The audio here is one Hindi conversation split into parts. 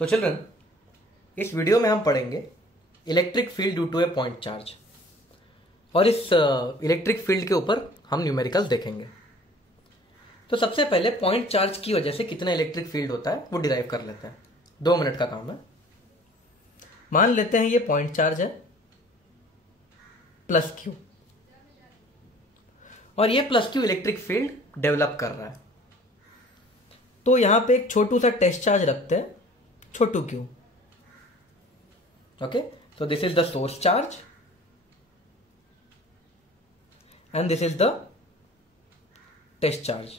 तो चिल्ड्रन, इस वीडियो में हम पढ़ेंगे electric field due to a point charge, और इस इलेक्ट्रिक फील्ड के ऊपर हम न्यूमेरिकल्स देखेंगे। तो सबसे पहले पॉइंट चार्ज की वजह से कितना इलेक्ट्रिक फील्ड होता है वो डिराइव कर लेते हैं। 2 मिनट का काम है। मान लेते हैं ये पॉइंट चार्ज है प्लस क्यू, और ये plus Q electric field develop कर रहा है। तो यहां पे एक छोटू सा टेस्ट चार्ज रखते हैं, छोटू q. Okay, so this is the source charge and this is the test charge,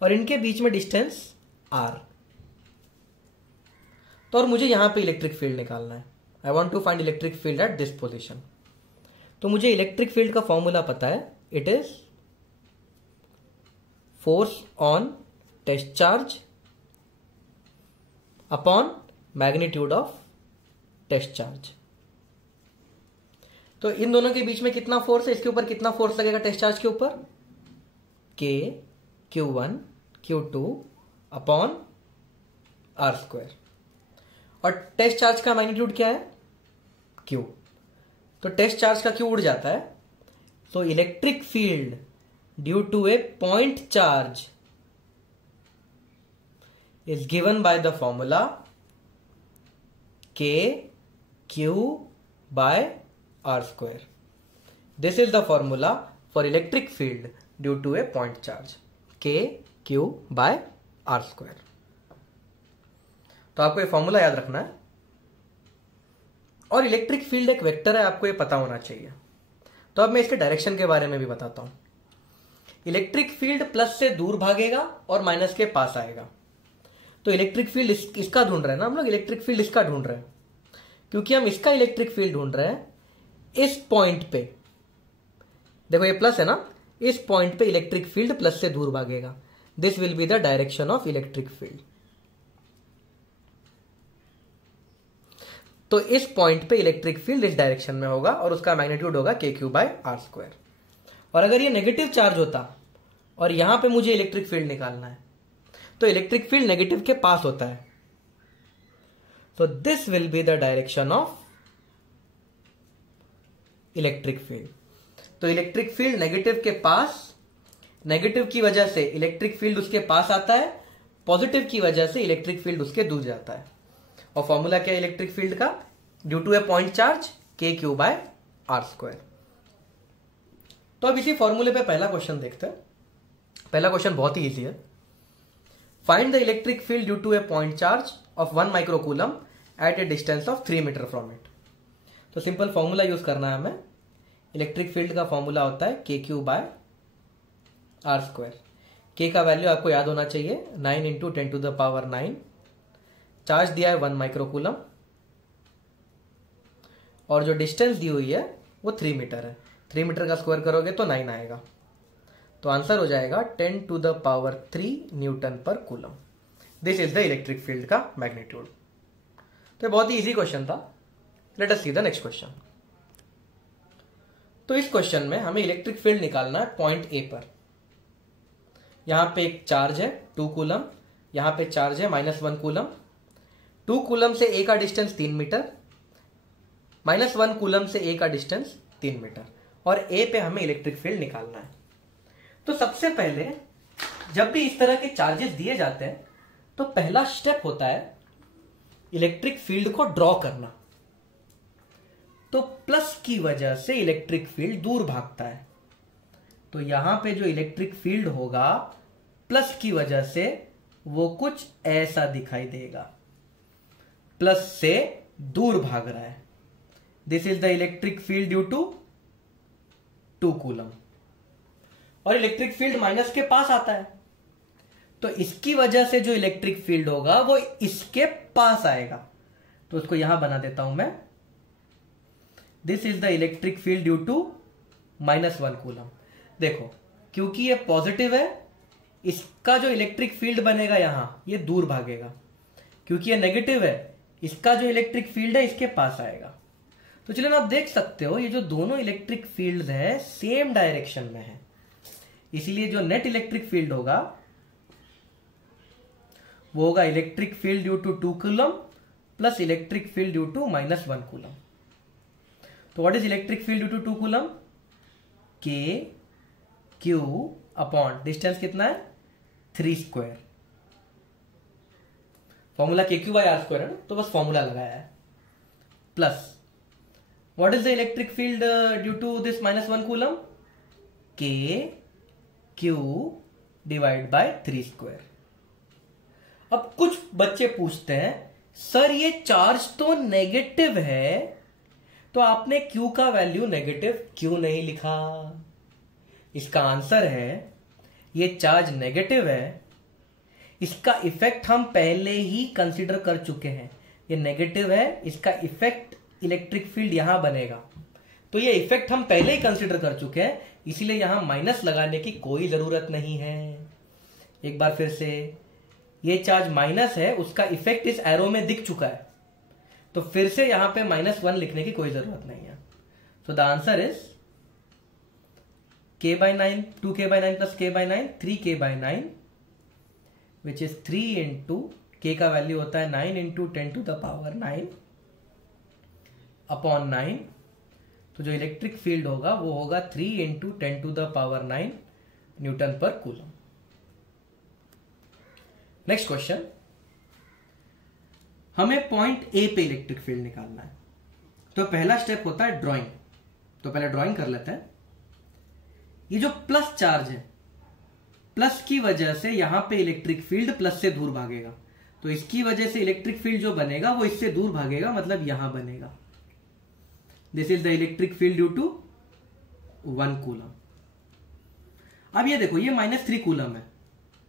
और इनके बीच में डिस्टेंस r। तो और मुझे यहां पे इलेक्ट्रिक फील्ड निकालना है। I want to find electric field at this position. तो मुझे इलेक्ट्रिक फील्ड का फॉर्मूला पता है, it is force on test charge upon magnitude of test charge. तो इन दोनों के बीच में कितना फोर्स है, इसके ऊपर कितना फोर्स लगेगा टेस्ट चार्ज के ऊपर, K Q1 Q2 upon R square, और टेस्ट चार्ज का मैग्नीट्यूड क्या है, Q। तो टेस्ट चार्ज का Q उड़ जाता है। So electric field due to a point charge is given by the formula K Q by R square. This is the formula for electric field due to a point charge. K Q by R square. तो आपको ये फॉर्मूला याद रखना है, और इलेक्ट्रिक फील्ड एक वेक्टर है, आपको ये पता होना चाहिए। तो अब मैं इसके डायरेक्शन के बारे में भी बताता हूं। इलेक्ट्रिक फील्ड प्लस से दूर भागेगा और माइनस के पास आएगा। तो इलेक्ट्रिक फील्ड इसका ढूंढ रहे हैं ना हम लोग, इलेक्ट्रिक फील्ड इसका ढूंढ रहे हैं, क्योंकि हम इसका इलेक्ट्रिक फील्ड ढूंढ रहे हैं इस पॉइंट पे। देखो ये प्लस है ना, इस पॉइंट पे इलेक्ट्रिक फील्ड प्लस से दूर भागेगा। This will be the direction of electric field. तो इस पॉइंट पे इलेक्ट्रिक फील्ड इस डायरेक्शन में होगा, और उसका मैग्नीट्यूड होगा के क्यू बाय आर स्क्वायर। और अगर ये नेगेटिव चार्ज होता और यहां पे मुझे इलेक्ट्रिक फील्ड निकालना है, तो इलेक्ट्रिक फील्ड नेगेटिव के पास होता है। So this will be the direction of electric field. तो इलेक्ट्रिक फील्ड नेगेटिव के पास, नेगेटिव की वजह से इलेक्ट्रिक फील्ड उसके पास आता है, पॉजिटिव की वजह से इलेक्ट्रिक फील्ड उसके दूर जाता है। और फॉर्मूला क्या है इलेक्ट्रिक फील्ड का, due to a point charge K Q by R square. तो अब इसी फॉर्मूले पे पहला क्वेश्चन देखते हैं। पहला क्वेश्चन बहुत ही इजी है। Find the electric field due to a point charge of 1 microcoulomb at a distance of 3 metre from it. तो सिंपल फॉर्मूला यूज करना है हमें। इलेक्ट्रिक फील्ड का फॉर्मूला होता है के क्यू बाय आर स्क्वायर। के का वैल्यू आपको याद होना चाहिए, 9 into 10 to the power 9। Charge दिया है 1 माइक्रोकूलम, और जो डिस्टेंस दी हुई है वो 3 मीटर है। 3 मीटर का स्क्वायर करोगे तो 9 आएगा। तो आंसर हो जाएगा 10 टू द पावर 3 न्यूटन पर coulomb. This is the electric field का मैग्नीट्यूड। तो बहुत ही इजी क्वेश्चन था। Let us see the next question. तो इस क्वेश्चन में हमें इलेक्ट्रिक फील्ड निकालना है पॉइंट ए पर। यहां पे एक चार्ज है 2 कूलम, यहां पे चार्ज है -1 कूलम। 2 कूलम से ए का डिस्टेंस 3 मीटर, -1 कूलम से ए का डिस्टेंस 3 मीटर, और ए पे हमें इलेक्ट्रिक फील्ड निकालना है। तो सबसे पहले जब भी इस तरह के चार्जेस दिए जाते हैं, तो पहला स्टेप होता है इलेक्ट्रिक फील्ड को ड्रॉ करना। तो प्लस की वजह से इलेक्ट्रिक फील्ड दूर भागता है। तो यहां पे जो इलेक्ट्रिक फील्ड होगा प्लस की वजह से वो कुछ ऐसा दिखाई देगा, प्लस से दूर भाग रहा है। This is the electric field due to 2 coulomb. और इलेक्ट्रिक फील्ड माइनस के पास आता है, तो इसकी वजह से जो इलेक्ट्रिक फील्ड होगा वो इसके पास आएगा। तो उसको यहां बना देता हूं मैं। This is the electric field due to -1 coulomb. देखो, क्योंकि ये पॉजिटिव है, इसका जो इलेक्ट्रिक फील्ड बनेगा यहां, ये दूर भागेगा। क्योंकि ये नेगेटिव है, इसका जो इलेक्ट्रिक फील्ड है इसके पास आएगा। तो चलिए आप देख सकते हो ये जो दोनों इलेक्ट्रिक फील्ड है सेम डायरेक्शन में है, इसीलिए जो नेट इलेक्ट्रिक फील्ड होगा वो होगा electric field due to 2 coulomb plus electric field due to -1 coulomb. तो what is electric field due to 2 coulomb? K q upon distance कितना है 3 square. Formula k q by r square है ना, तो बस फॉर्मूला लगाया है। Plus what is the electric field due to this -1 coulomb? K q divide by 3 square. अब कुछ बच्चे पूछते हैं सर ये चार्ज तो नेगेटिव है, तो आपने क्यू का वैल्यू नेगेटिव क्यों नहीं लिखा? इसका आंसर है ये चार्ज नेगेटिव है, इसका इफेक्ट हम पहले ही कंसीडर कर चुके हैं। ये नेगेटिव है, इसका इफेक्ट इलेक्ट्रिक फील्ड यहां बनेगा, तो ये इफेक्ट हम पहले ही कंसीडर कर चुके हैं, इसीलिए यहां माइनस लगाने की कोई जरूरत नहीं है। एक बार फिर से, ये चार्ज माइनस है, उसका इफेक्ट इस एरो में दिख चुका है, तो फिर से यहां पे -1 लिखने की कोई जरूरत नहीं है। So the answer is k/9, 2k/9 plus k/9, 3k/9 which is 3 into k का वैल्यू होता है 9 इंटू 10⁹9 अपॉन 9। तो जो इलेक्ट्रिक फील्ड होगा वो होगा 3 इंटू 10⁹9 न्यूटन पर कूलम। नेक्स्ट क्वेश्चन, हमें पॉइंट ए पे इलेक्ट्रिक फील्ड निकालना है। तो पहला स्टेप होता है ड्राइंग। तो पहले ड्राइंग कर लेते हैं। ये जो प्लस चार्ज है, प्लस की वजह से यहां पे इलेक्ट्रिक फील्ड प्लस से दूर भागेगा, तो इसकी वजह से इलेक्ट्रिक फील्ड जो बनेगा वो इससे दूर भागेगा, मतलब यहां बनेगा। This is the electric field due to 1 coulomb. अब ये देखो, ये -3 कूलम है,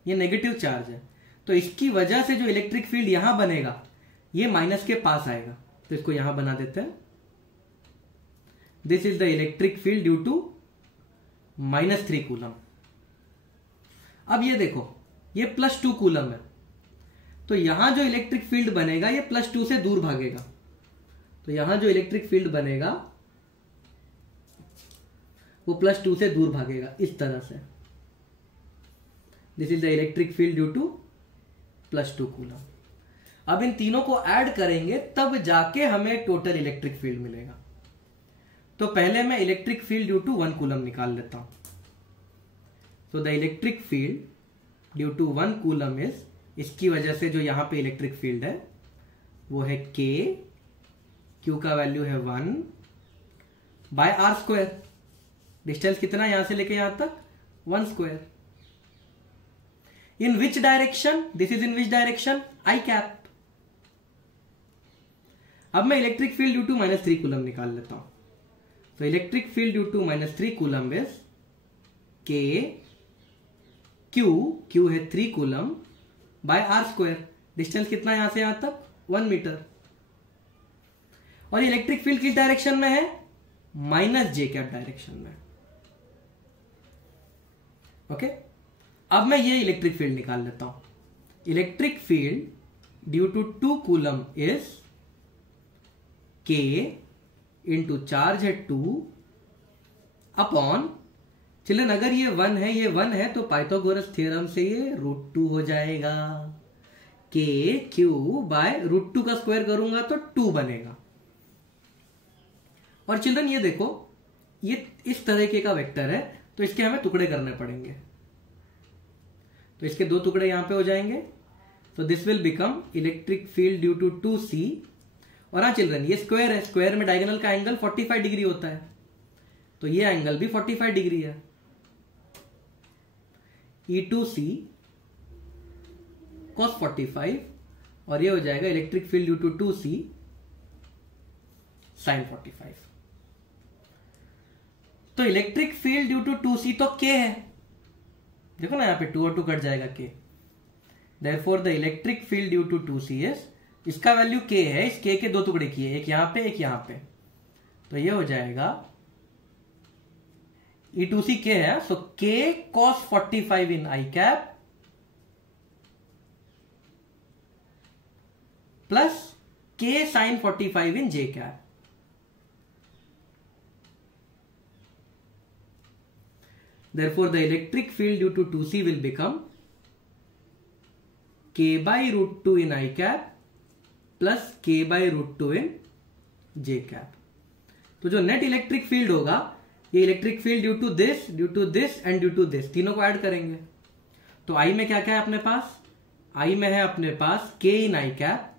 ये नेगेटिव चार्ज है, तो इसकी वजह से जो इलेक्ट्रिक फील्ड यहां बनेगा ये माइनस के पास आएगा, तो इसको यहां बना देते हैं। This is the electric field due to -3 coulomb. अब ये देखो, ये +2 कूलम है, तो यहां जो इलेक्ट्रिक फील्ड बनेगा ये +2 से दूर भागेगा, तो यहां जो इलेक्ट्रिक फील्ड बनेगा वो +2 से दूर भागेगा इस तरह से। This is the electric field due to +2 coulomb. अब इन तीनों को ऐड करेंगे तब जाके हमें टोटल इलेक्ट्रिक फील्ड मिलेगा। तो पहले मैं electric field due to 1 coulomb निकाल लेता हूं। तो the electric field due to 1 coulomb is, इसकी वजह से जो यहां पे इलेक्ट्रिक फील्ड है वो है k, q का वैल्यू है 1 बाय r स्क्वायर। डिस्टेंस कितना यहां से लेके यहां तक? 1 square. In which direction? This is in which direction? i cap. अब मैं electric field due to -3 coulomb निकाल लेता हूं। तो electric field due to -3 coulomb is k, q है 3 coulomb by r square. Distance कितना यहां से यहां तक? 1 मीटर। और इलेक्ट्रिक फील्ड किस डायरेक्शन में है? -j कैप डायरेक्शन में। ओके, अब मैं ये इलेक्ट्रिक फील्ड निकाल लेता हूं। Electric field due to 2 coulomb is k into charge है 2 अपॉन, चिल्ड्रन अगर ये 1 है, ये 1 है, तो पाइथागोरस थ्योरम से ये √2 हो जाएगा। k क्यू बाय √2 का स्क्वायर करूंगा तो 2 बनेगा। और चिल्ड्रन ये देखो, ये इस तरीके का वेक्टर है, तो इसके हमें टुकड़े करने पड़ेंगे। तो इसके 2 टुकड़े यहां पे हो जाएंगे। तो this will become electric field due to 2c। और हाँ चिल्ड्रन, ये स्क्वायर है, स्क्वायर में डायगोनल का एंगल 45 डिग्री होता है, तो ये एंगल भी 45 डिग्री है। E2c cos 45, और ये हो जाएगा electric field due to 2c sin 45। तो electric field due to 2c तो k है, देखो ना यहाँ पे 2 और 2 कट जाएगा k। Therefore the electric field due to 2c is, इसका वैल्यू k है, इस k के 2 टुकड़े किए, एक यहां पे एक यहां पे, तो ये हो जाएगा E2c k है, सो k cos 45 in i cap plus k sin 45 in j cap. Therefore the electric field due to 2c will become k/√2 in i cap plus k/√2 in j cap. तो जो नेट इलेक्ट्रिक फील्ड होगा, ये electric field due to this and due to this, तीनों को ऐड करेंगे। तो i में क्या क्या है अपने पास? i में है अपने पास k इन i कैप,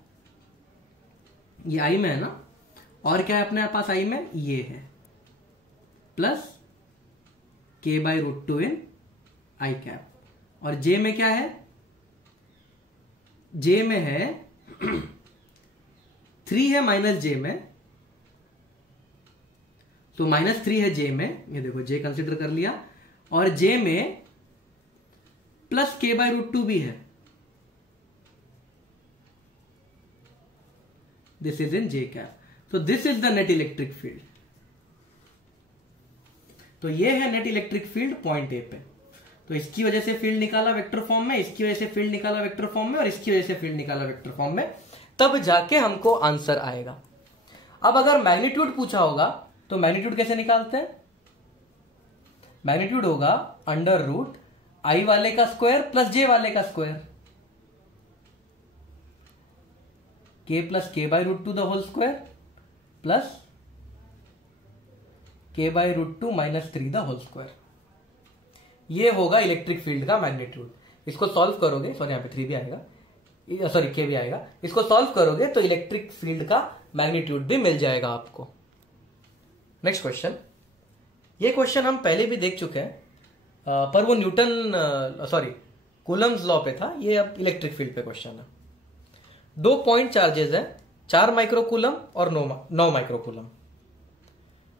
ये i में है ना, और क्या है अपने पास i में? ये है plus k/√2 in i cap. और j में क्या है? j में है 3 है माइनस j में, तो -3 है j में, ये देखो j कंसिडर कर लिया, और j में प्लस k/√2 भी है, this is in j cap. तो this is the net electric field. तो ये है net electric field point A पे। तो इसकी वजह से फील्ड निकाला वेक्टर फॉर्म में, इसकी वजह से फील्ड निकाला वेक्टर फॉर्म में, और इसकी वजह से फील्ड निकाला वेक्टर फॉर्म में, तब जाके हमको आंसर आएगा। अब अगर मैग्नीट्यूड पूछा होगा तो मैग्नीट्यूड कैसे निकालते हैं? मैग्नीट्यूड होगा √i वाले का स्क्वायर प्लस j वाले का square, k plus k/√2 the whole square plus k/√2 -3 the whole square. ये होगा इलेक्ट्रिक फील्ड का मैग्नीट्यूड। इसको सॉल्व करोगे, सॉरी यहाँ पे 3 भी आएगा, सॉरी k भी आएगा, इसको सॉल्व करोगे तो इलेक्ट्रिक फील्ड का मैग्नीट्यूड भी मिल जाएगा आपको। नेक्स्ट क्वेश्चन, ये क्वेश्चन हम पहले भी देख चुके हैं, पर वो कूलम्स लॉ पे था, ये अब इलेक्ट्रिक फील्ड पे क्वेश्चन है। 2 पॉइंट चार्जेस हैं, 4 माइक्रोकूलम और 9 माइक्रोकूलम।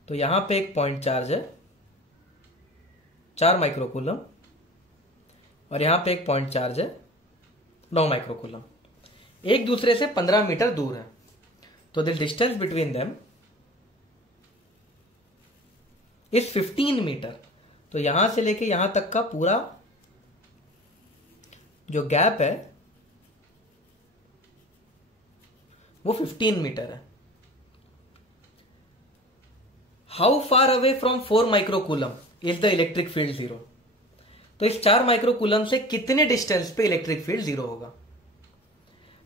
तो यहां पे एक पॉइंट चार्ज है 4 माइक्रोकूलम, और यहां पे एक पॉइंट चार्ज है 9 माइक्रोकूलम। एक दूसरे से 15 मीटर दूर है। तो the distance between them is 15 metre. तो यहां से लेके यहां तक का पूरा जो गैप है वो 15 मीटर है। How far away from 4 microcoulomb is the electric field 0। तो इस 4 माइक्रोकूलम से कितने डिस्टेंस पे इलेक्ट्रिक फील्ड 0 होगा?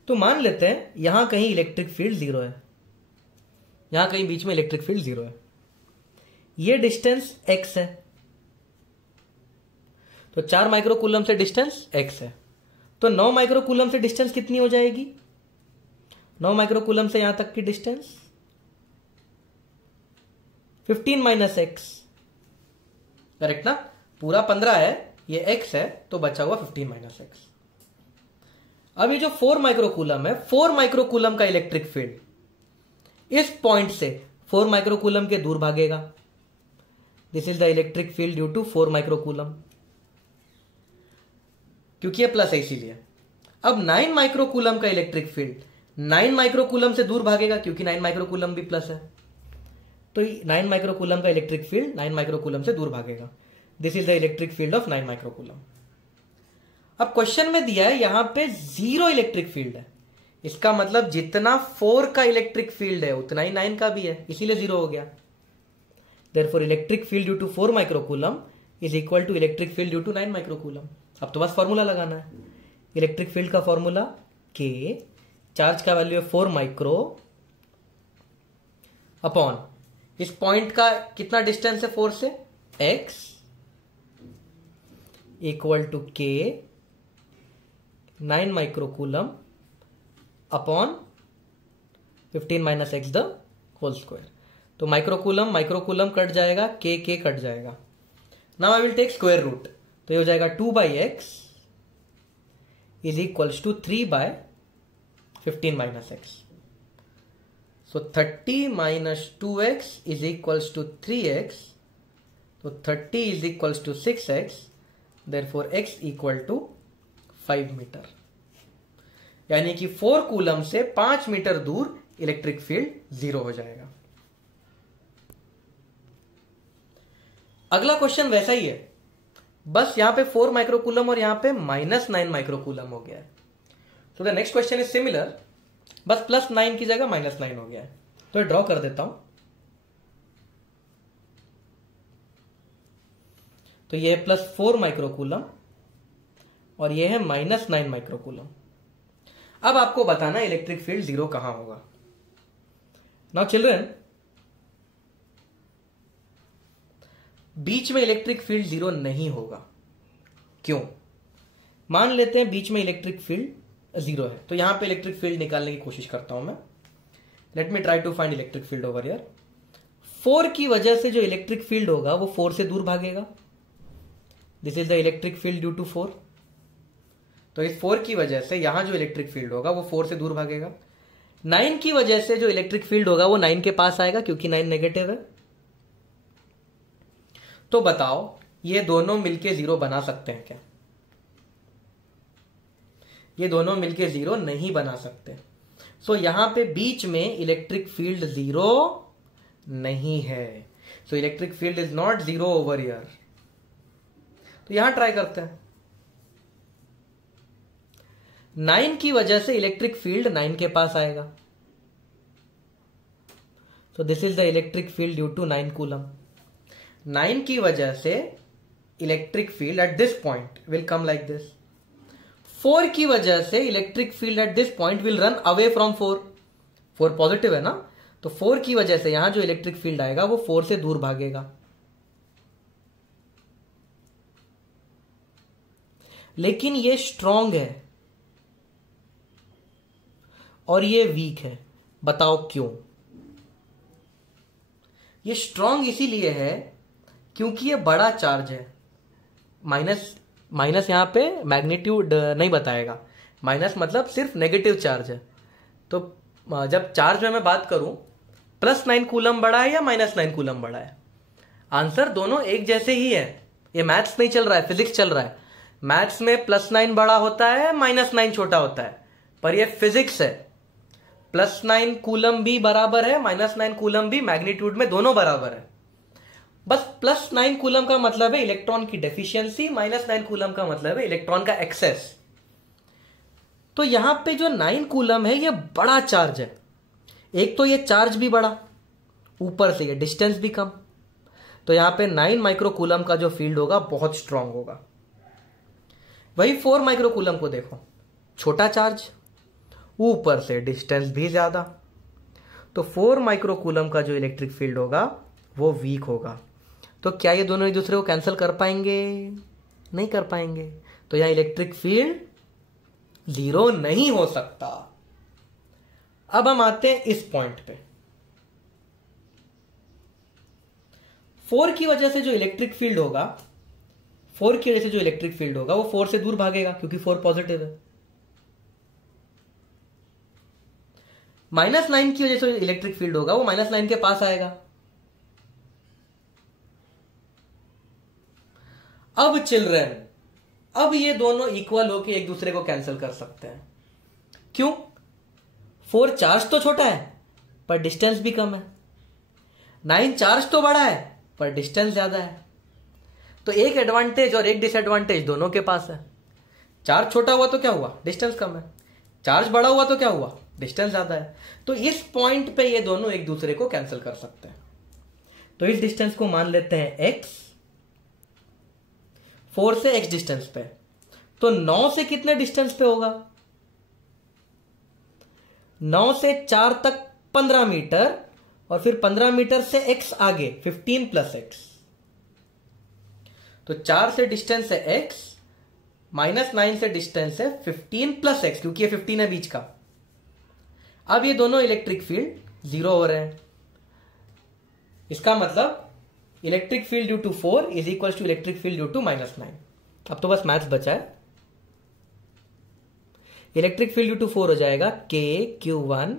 तो मान लेते हैं यहां कहीं इलेक्ट्रिक फील्ड 0 है, यहां कहीं बीच में इलेक्ट्रिक फील्ड 0 है, ये डिस्टेंस x है। तो 4 माइक्रोकूलम से डिस्टेंस x है, तो 9 माइक्रोकूलम से डिस्टेंस कितनी हो जाएगी? 9 माइक्रोकूलम से यहां तक की डिस्टेंस 15 माइनस x, करेक्ट ना? पूरा 15 है, ये x है, तो बचा हुआ 15 माइनस x। अब ये जो 4 माइक्रोकूलम है, 4 माइक्रोकूलम का इलेक्ट्रिक फील्ड इस पॉइंट से 4 माइक्रोकूलम के दूर भागेगा। This is the electric field due to 4 microcoulomb, क्योंकि ये प्लस है इसीलिए। अब 9 माइक्रोकूलम का इलेक्ट्रिक फील्ड 9 माइक्रोकूलम से दूर भागेगा, क्योंकि 9 माइक्रोकूलम भी प्लस है, तो 9 माइक्रोकूलम का इलेक्ट्रिक फील्ड 9 माइक्रोकूलम से दूर भागेगा। This is the electric field of 9 microcoulomb. अब क्वेश्चन में दिया है यहां पे 0 इलेक्ट्रिक फील्ड है, इसका मतलब जितना 4 का इलेक्ट्रिक फील्ड है उतना ही 9 का भी है, इसीलिए 0 हो गया। Therefore electric field due to 4 microcoulomb is equal to electric field due to 9 microcoulomb. अब तो बस फॉर्मूला लगाना है, इलेक्ट्रिक फील्ड का फॉर्मूला K, चार्ज का वैल्यू है 4 माइक्रो अपॉन इस पॉइंट का कितना डिस्टेंस है 4 से, x equal to K 9 microcoulomb upon 15 minus x the whole square. तो माइक्रोकूलम माइक्रोकूलम कट जाएगा, k कट जाएगा। Now I will take square root, तो ये हो जाएगा 2/x is equals to 3/15 minus x। So 30 minus 2x is equals to 3x, तो 30 is equals to 6x, therefore x equal to 5 metre. यानी कि 4 कूलम से 5 मीटर दूर इलेक्ट्रिक फील्ड 0 हो जाएगा। अगला क्वेश्चन वैसा ही है, बस यहां पे 4 माइक्रोकूलम और यहां पे -9 माइक्रोकूलम हो गया है। So the next question is similar, बस +9 की जगह -9 हो गया है। तो ड्रॉ कर देता हूं। तो ये है +4 माइक्रोकूलम और ये है -9 माइक्रोकूलम। अब आपको बताना इलेक्ट्रिक फील्ड जीरो कहां होगा। नाउ चिल्ड्रन, बीच में इलेक्ट्रिक फील्ड जीरो नहीं होगा। क्यों? मान लेते हैं बीच में इलेक्ट्रिक फील्ड जीरो है, तो यहां पे इलेक्ट्रिक फील्ड निकालने की कोशिश करता हूं मैं। Let me try to find electric field over here. 4 की वजह से जो इलेक्ट्रिक फील्ड होगा वो 4 से दूर भागेगा। This is the electric field due to 4। तो इस 4 की वजह से यहां जो इलेक्ट्रिक फील्ड होगा वो 4 से दूर भागेगा। 9 की वजह से जो इलेक्ट्रिक फील्ड होगा वो 9 के पास आएगा, क्योंकि 9 नेगेटिव है। तो बताओ ये दोनों मिलके जीरो बना सकते हैं क्या? ये दोनों मिलके जीरो नहीं बना सकते। सो यहां पे बीच में इलेक्ट्रिक फील्ड जीरो नहीं है। So electric field is not zero over here. तो यहां ट्राई करते हैं। 9 की वजह से इलेक्ट्रिक फील्ड 9 के पास आएगा। So this is the electric field due to 9 coulomb. 9 की वजह से electric field at this point will come like this. 4 की वजह से electric field at this point will run away from 4। 4 positive है ना, तो 4 की वजह से यहां जो इलेक्ट्रिक फील्ड आएगा वो 4 से दूर भागेगा। लेकिन ये स्ट्रांग है और ये वीक है। बताओ क्यों? ये स्ट्रांग इसीलिए है क्योंकि ये बड़ा चार्ज है। माइनस यहां पे मैग्नीट्यूड नहीं बताएगा। माइनस मतलब सिर्फ नेगेटिव चार्ज है। तो जब चार्ज में मैं बात करूं, +9 कूलम बड़ा है या -9 कूलम बड़ा है? आंसर दोनों एक जैसे ही है। ये मैथ्स नहीं चल रहा है, फिजिक्स चल रहा है। मैथ्स में +9 बड़ा होता है, -9 छोटा होता है, पर ये फिजिक्स है। +9 कूलम भी बराबर है, -9 कूलम भी, मैग्नीट्यूड में दोनों बराबर है। बस +9 कूलम का मतलब है इलेक्ट्रॉन की डेफिशिएंसी, -9 कूलम का मतलब है इलेक्ट्रॉन का एक्सेस। तो यहां पे जो 9 कूलम है ये बड़ा चार्ज है। एक तो ये चार्ज भी बड़ा, ऊपर से ये डिस्टेंस भी कम। तो यहां पे 9 माइक्रो कूलम का जो फील्ड होगा बहुत स्ट्रांग होगा। वही 4 माइक्रो कूलम को देखो, छोटा चार्ज, ऊपर से डिस्टेंस भी ज्यादा। तो 4 माइक्रो कूलम का जो इलेक्ट्रिक फील्ड होगा वो वीक होगा। तो क्या ये दोनों एक दूसरे को कैंसिल कर पाएंगे? नहीं कर पाएंगे। तो यहां इलेक्ट्रिक फील्ड जीरो नहीं हो सकता। अब हम आते हैं इस पॉइंट पे। 4 की वजह से जो इलेक्ट्रिक फील्ड होगा, 4 की वजह से जो इलेक्ट्रिक फील्ड होगा वो 4 से दूर भागेगा, क्योंकि 4 पॉजिटिव है। -9 की वजह से इलेक्ट्रिक फील्ड होगा वो -9 के पास आएगा। अब चिल्ड्रन, अब ये दोनों इक्वल होकर एक दूसरे को कैंसिल कर सकते हैं। क्यों? 4 चार्ज तो छोटा है पर डिस्टेंस भी कम है। 9 चार्ज तो बड़ा है पर डिस्टेंस ज्यादा है। तो एक एडवांटेज और एक डिसएडवांटेज दोनों के पास है। चार्ज छोटा हुआ तो क्या हुआ? डिस्टेंस कम है। चार्ज बड़ा हुआ तो क्या हुआ? डिस्टेंस ज्यादा है। तो इस पॉइंट पे ये दोनों एक दूसरे को कैंसिल कर सकते हैं। तो इस डिस्टेंस को मान लेते हैं x, 4 से x डिस्टेंस पे। तो 9 से कितने डिस्टेंस पे होगा? 9 से 4 तक 15 मीटर, और फिर 15 मीटर से x आगे 15 + x। तो 4 से डिस्टेंस है x, -9 से डिस्टेंस है 15 + x, क्योंकि ये 15 है बीच का। अब ये दोनों इलेक्ट्रिक फील्ड जीरो हो रहे हैं। इसका मतलब electric field due to 4 is equal to electric field due to -9। अब तो बस मैथ्स बचा है। इलेक्ट्रिक फील्ड ड्यू टू 4 हो जाएगा KQ1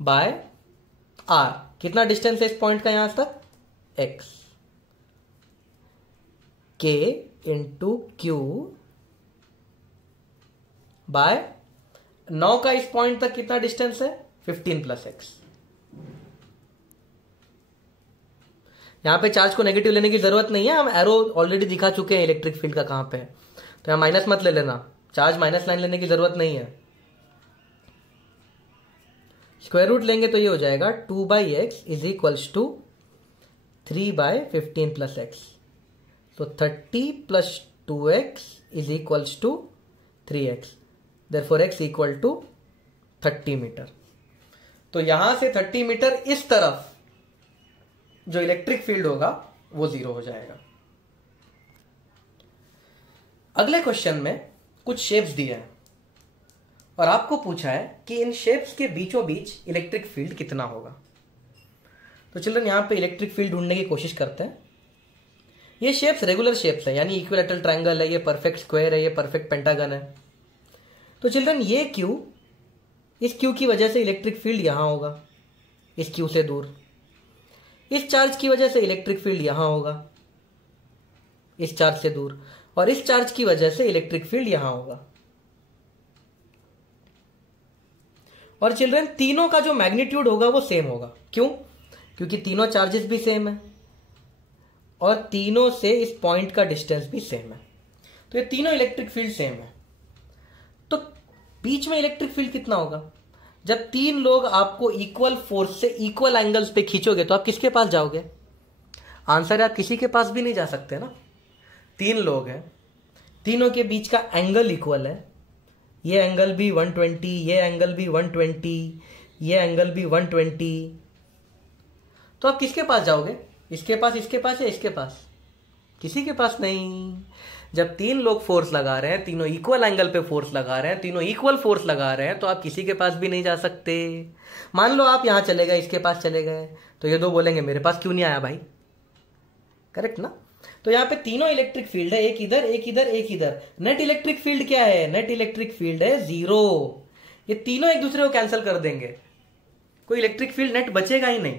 बाय R। कितना डिस्टेंस है इस पॉइंट का यहां तक? X। K into Q by 9 का इस पॉइंट तक कितना डिस्टेंस है? 15 + x। यहां पे चार्ज को नेगेटिव लेने की जरूरत नहीं है, हम एरो ऑलरेडी दिखा चुके हैं इलेक्ट्रिक फील्ड का कहां पे है। तो यहां माइनस मत ले लेना, चार्ज -9 लेने की जरूरत नहीं है। स्क्वायर रूट लेंगे तो ये हो जाएगा 2/x is equals to 3/15 + x। तो 30 + 2x is equals to 3x। Therefore x equal to 30 metre. तो यहां से 30 मीटर इस तरफ जो इलेक्ट्रिक फील्ड होगा वो 0 हो जाएगा। अगले क्वेश्चन में कुछ शेप्स दिए हैं और आपको पूछा है कि इन शेप्स के बीचों बीच इलेक्ट्रिक फील्ड कितना होगा। तो चिल्ड्रन यहां पे इलेक्ट्रिक फील्ड ढूंढने की कोशिश करते हैं। ये शेप्स रेगुलर शेप्स है, यानी इक्विलैटरल ट्रायंगल है, ये परफेक्ट स्क्वायर है, ये परफेक्ट पेंटागन है। तो चिल्ड्रन ये क्यू, इस क्यू की वजह से इलेक्ट्रिक फील्ड यहां होगा, इस क्यू से दूर। इस चार्ज की वजह से इलेक्ट्रिक फील्ड यहां होगा, इस चार्ज से दूर। और इस चार्ज की वजह से इलेक्ट्रिक फील्ड यहां होगा। और चिल्ड्रन तीनों का जो मैग्नीट्यूड होगा वो सेम होगा। क्यों? क्योंकि तीनों चार्जेस भी सेम है और तीनों से इस पॉइंट का डिस्टेंस भी सेम है। तो ये तीनों इलेक्ट्रिक फील्ड सेम है। तो बीच में इलेक्ट्रिक फील्ड कितना होगा? जब तीन लोग आपको इक्वल फोर्स से इक्वल एंगल्स पे खींचोगे तो आप किसके पास जाओगे? आंसर है आप किसी के पास भी नहीं जा सकते ना। तीन लोग हैं, तीनों के बीच का एंगल इक्वल है। ये एंगल भी 120, ये एंगल भी 120, ये एंगल भी 120। तो आप किसके पास जाओगे? इसके पास, इसके पास या इसके पास? किसी के पास नहीं। जब तीन लोग फोर्स लगा रहे हैं, तीनों इक्वल एंगल पे फोर्स लगा रहे हैं, तीनों इक्वल फोर्स लगा रहे हैं, तो आप किसी के पास भी नहीं जा सकते। मान लो आप यहां चले गए, इसके पास चले गए, तो ये दो बोलेंगे मेरे पास क्यों नहीं आया भाई? करेक्ट ना? तो यहां पे तीनों इलेक्ट्रिक फील्ड है, एक इधर, एक इधर, एक इधर। नेट इलेक्ट्रिक फील्ड क्या है? नेट इलेक्ट्रिक फील्ड है 0। ये तीनों एक दूसरे को कैंसिल कर देंगे, कोई इलेक्ट्रिक फील्ड नेट बचेगा ही नहीं।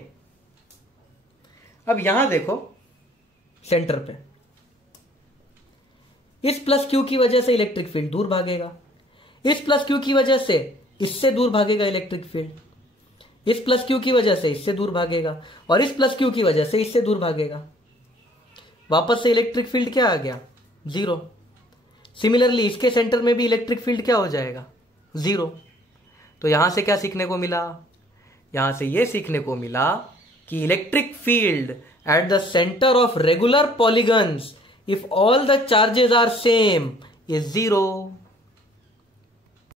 अब यहां देखो सेंटर पे, इस प्लस क्यू की वजह से इलेक्ट्रिक फील्ड दूर भागेगा, इस प्लस क्यू की वजह से इससे दूर भागेगा इलेक्ट्रिक फील्ड, इस प्लस क्यू की वजह से इससे दूर भागेगा, और इस प्लस क्यू की वजह से इससे दूर भागेगा। वापस से इलेक्ट्रिक फील्ड क्या आ गया? 0। सिमिलरली इसके सेंटर में भी इलेक्ट्रिक फील्ड क्या हो जाएगा? 0। तो यहां से क्या सीखने को मिला? यहां से यह सीखने को मिला कि electric field at the centre of regular polygons if all the charges are same is 0।